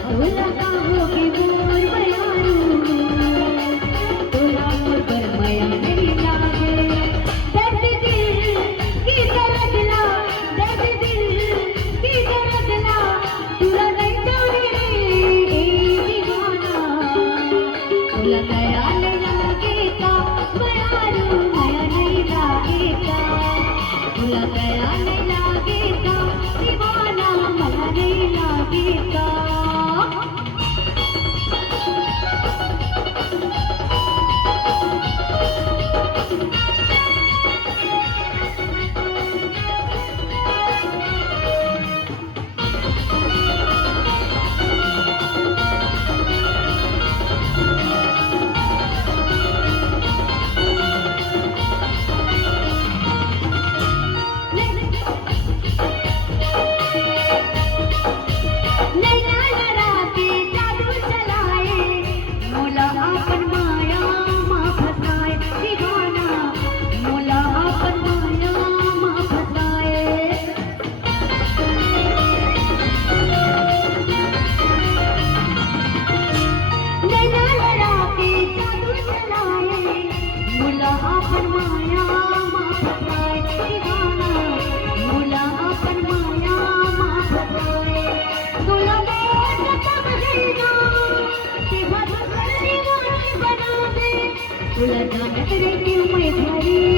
तुला होगी मोर बयारू तुला मोर मया नहीं लागे दर्द दिल की दर्द ला दर्द दिल की दर्द ला तुला नहीं जाने रे दीवाना तुला दया नहीं लागे का बयारू मया नहीं लागे का तुला दया नहीं लागे का दीवाना मया नहीं लागे का तुला जाणत रे की मैं घरी